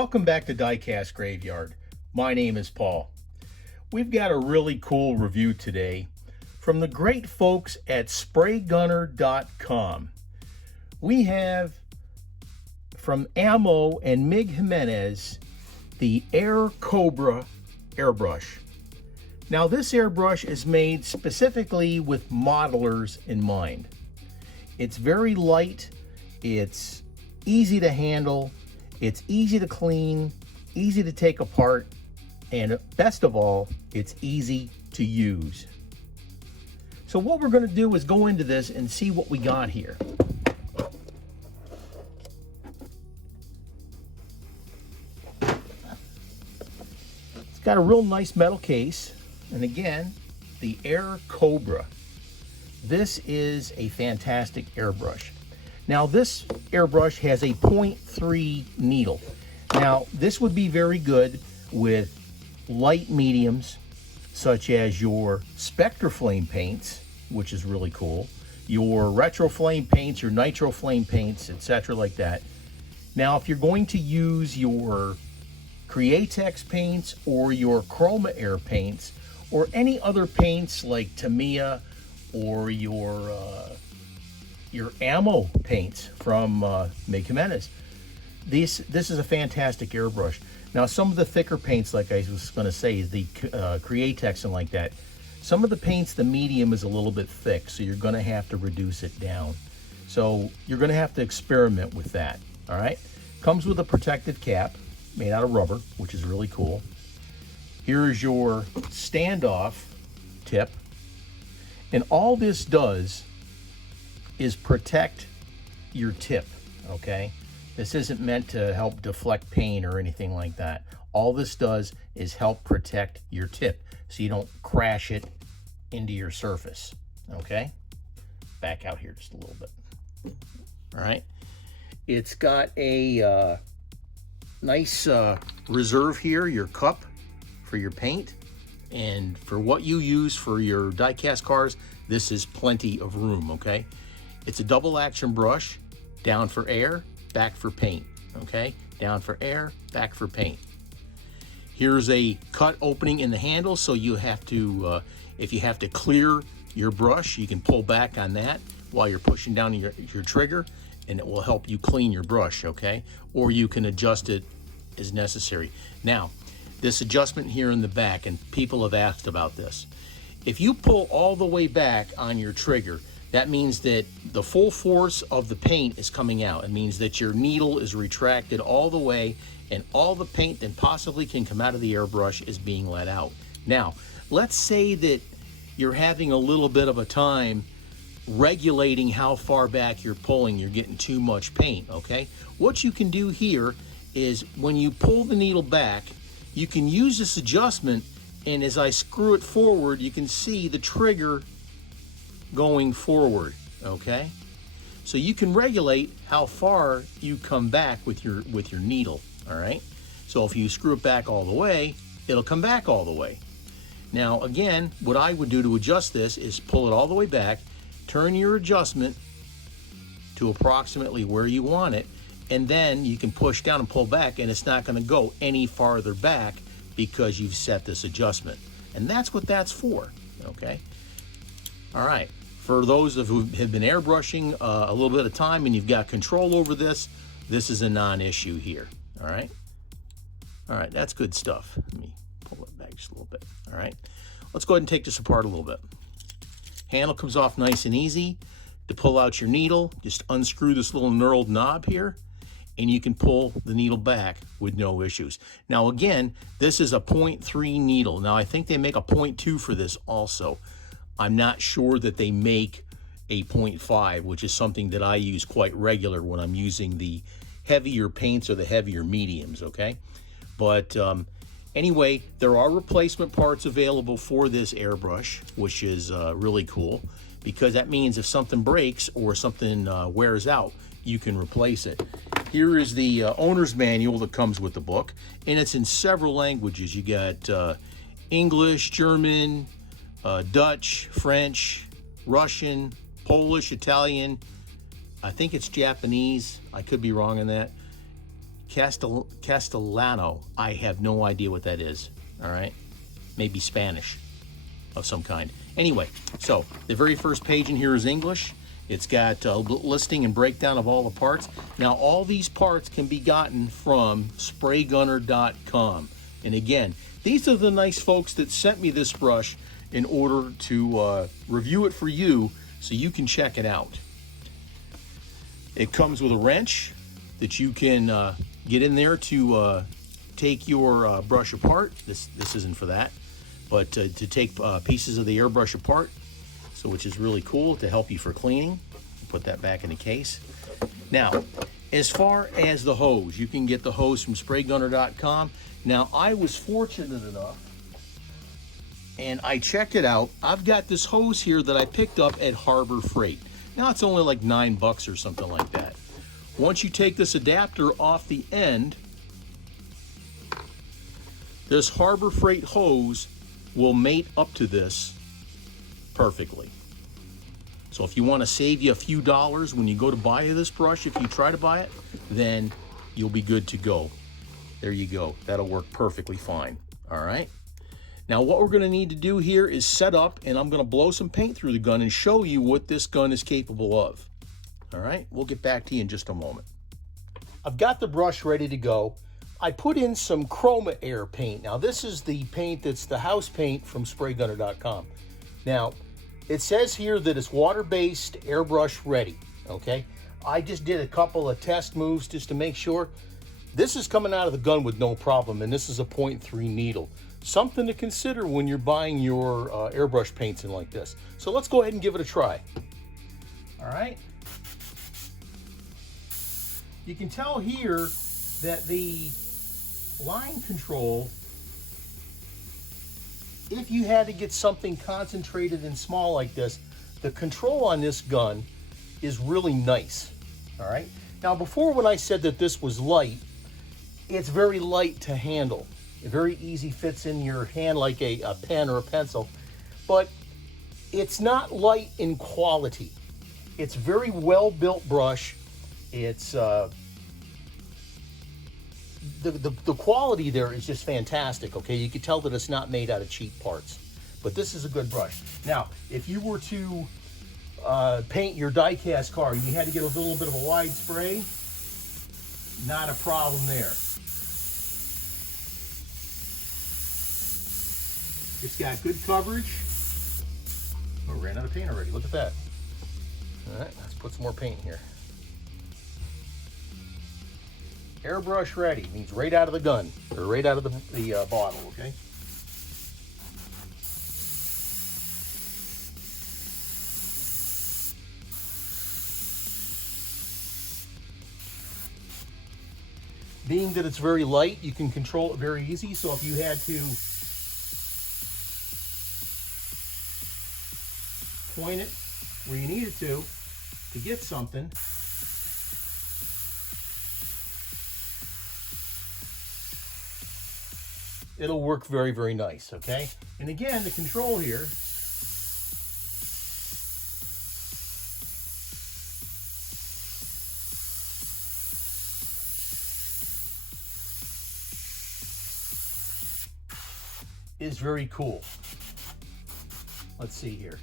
Welcome back to Diecast Graveyard. My name is Paul. We've got a really cool review today from the great folks at spraygunner.com. We have from Ammo and Mig Jimenez the Cobra airbrush. Now this airbrush is made specifically with modelers in mind. It's very light, it's easy to handle, it's easy to clean, easy to take apart, and best of all, it's easy to use. So what we're going to do is go into this and see what we got here. It's got a real nice metal case, and again, the Cobra. This is a fantastic airbrush. Now this airbrush has a 0.3 needle. Now this would be very good with light mediums such as your Spectre Flame paints, which is really cool, your Retro Flame paints, your Nitro Flame paints, etc. like that. Now if you're going to use your Createx paints or your Chroma Air paints or any other paints like Tamiya or your ammo paints from Mig Jimenez. This is a fantastic airbrush. Now some of the thicker paints, like I was going to say, is the Createx and like that. Some of the paints, the medium is a little bit thick, so you're going to have to reduce it down. So you're going to have to experiment with that. All right. Comes with a protective cap made out of rubber, which is really cool. Here's your standoff tip, and all this does is protect your tip, okay? This isn't meant to help deflect paint or anything like that. All this does is help protect your tip so you don't crash it into your surface, okay? Back out here just a little bit. All right. It's got a nice reserve here, your cup for your paint. And for what you use for your die-cast cars, this is plenty of room, okay? It's a double action brush, down for air, back for paint, okay? Down for air, back for paint. Here's a cut opening in the handle, so you have to, if you have to clear your brush, you can pull back on that while you're pushing down your trigger, and it will help you clean your brush, okay? Or you can adjust it as necessary. Now, this adjustment here in the back, and people have asked about this. If you pull all the way back on your trigger, that means that the full force of the paint is coming out. It means that your needle is retracted all the way, and all the paint that possibly can come out of the airbrush is being let out. Now, let's say that you're having a little bit of a time regulating how far back you're pulling. You're getting too much paint, okay? What you can do here is when you pull the needle back, you can use this adjustment, and as I screw it forward, you can see the trigger going forward, okay? So you can regulate how far you come back with your needle, all right? So if you screw it back all the way, it'll come back all the way. Now again, what I would do to adjust this is pull it all the way back, turn your adjustment to approximately where you want it, and then you can push down and pull back, and it's not going to go any farther back because you've set this adjustment. And that's what that's for, okay? All right. For those of who have been airbrushing a little bit of time and you've got control over this, this is a non-issue here, all right? All right, that's good stuff. Let me pull it back just a little bit, all right? Let's go ahead and take this apart a little bit. Handle comes off nice and easy. To pull out your needle, just unscrew this little knurled knob here, and you can pull the needle back with no issues. Now again, this is a 0.3 needle. Now I think they make a 0.2 for this also. I'm not sure that they make a 0.5, which is something that I use quite regular when I'm using the heavier paints or the heavier mediums, okay? But anyway, there are replacement parts available for this airbrush, which is really cool, because that means if something breaks or something wears out, you can replace it. Here is the owner's manual that comes with the book, and it's in several languages. You got English, German, Dutch, French, Russian, Polish, Italian. I think it's Japanese. I could be wrong on that. Castellano. I have no idea what that is. All right, maybe Spanish of some kind. Anyway, so the very first page in here is English. It's got a listing and breakdown of all the parts. Now, all these parts can be gotten from spraygunner.com. And again, these are the nice folks that sent me this brush in order to review it for you so you can check it out. It comes with a wrench that you can get in there to take your brush apart. This isn't for that, but to take pieces of the airbrush apart, so which is really cool to help you for cleaning. Put that back in the case. Now, as far as the hose, you can get the hose from spraygunner.com. Now, I was fortunate enough, and I checked it out. I've got this hose here that I picked up at Harbor Freight. Now, it's only like $9 or something like that. Once you take this adapter off the end, this Harbor Freight hose will mate up to this perfectly. So if you want to save you a few dollars when you go to buy this brush, if you try to buy it, then you'll be good to go. There you go. That'll work perfectly fine. All right. Now what we're going to need to do here is set up, and I'm going to blow some paint through the gun and show you what this gun is capable of. All right. We'll get back to you in just a moment. I've got the brush ready to go. I put in some Chroma Air paint. Now this is the paint that's the house paint from spraygunner.com. Now it says here that it's water-based, airbrush ready, okay? I just did a couple of test moves just to make sure. This is coming out of the gun with no problem, and this is a 0.3 needle. Something to consider when you're buying your airbrush paints in like this. So let's go ahead and give it a try. All right. You can tell here that the line control, if you had to get something concentrated and small like this, the control on this gun is really nice. All right. Now, before, when I said that this was light, it's very light to handle. It very easy fits in your hand like a pen or a pencil, but it's not light in quality. It's very well built brush. It's the quality there is just fantastic, okay? You can tell that it's not made out of cheap parts, but this is a good brush. Now, if you were to paint your diecast car and you had to get a little bit of a wide spray, not a problem there. It's got good coverage. Oh, ran out of paint already, look at that. All right, let's put some more paint in here. Airbrush ready means right out of the gun, or right out of the bottle, okay? Being that it's very light, you can control it very easy. So if you had to point it where you need it to get something, it'll work very, very nice, okay? And again, the control here, is very cool. Let's see here.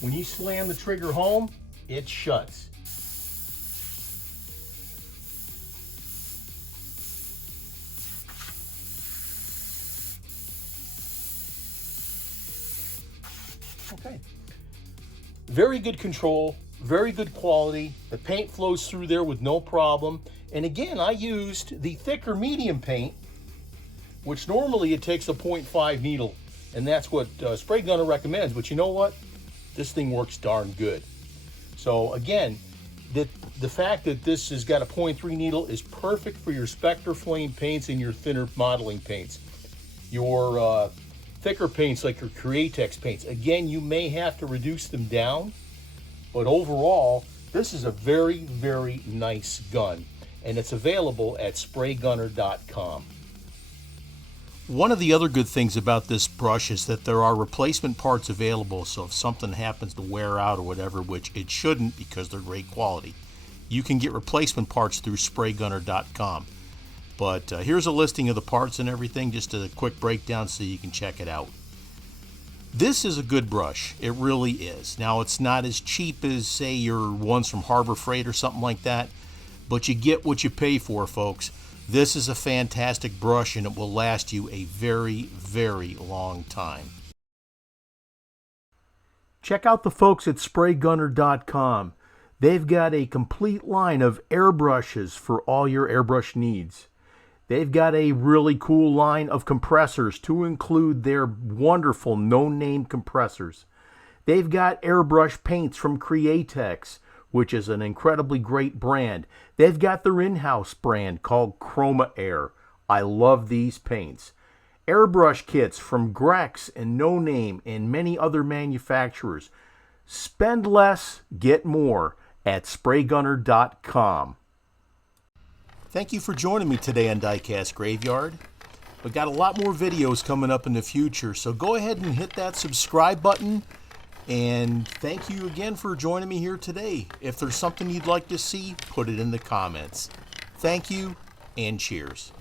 When you slam the trigger home, it shuts. Okay. Very good control, very good quality. The paint flows through there with no problem. And again, I used the thicker medium paint, which normally it takes a 0.5 needle, and that's what Spray Gunner recommends. But you know what? This thing works darn good. So again, the fact that this has got a 0.3 needle is perfect for your Spectre Flame paints and your thinner modeling paints. Your thicker paints like your Createx paints, again, you may have to reduce them down, but overall, this is a very, very nice gun, and it's available at spraygunner.com. One of the other good things about this brush is that there are replacement parts available, so if something happens to wear out or whatever, which it shouldn't because they're great quality, you can get replacement parts through spraygunner.com. But here's a listing of the parts and everything, just a quick breakdown so you can check it out. This is a good brush. It really is. Now, it's not as cheap as, say, your ones from Harbor Freight or something like that, but you get what you pay for, folks. This is a fantastic brush, and it will last you a very, very long time. Check out the folks at spraygunner.com. They've got a complete line of airbrushes for all your airbrush needs. They've got a really cool line of compressors to include their wonderful no-name compressors. They've got airbrush paints from Createx, which is an incredibly great brand. They've got their in-house brand called Chroma Air. I love these paints. Airbrush kits from Grex and No Name and many other manufacturers. Spend less, get more at spraygunner.com. Thank you for joining me today on Diecast Graveyard. We've got a lot more videos coming up in the future, so go ahead and hit that subscribe button. And thank you again for joining me here today. If there's something you'd like to see, put it in the comments. Thank you, and cheers.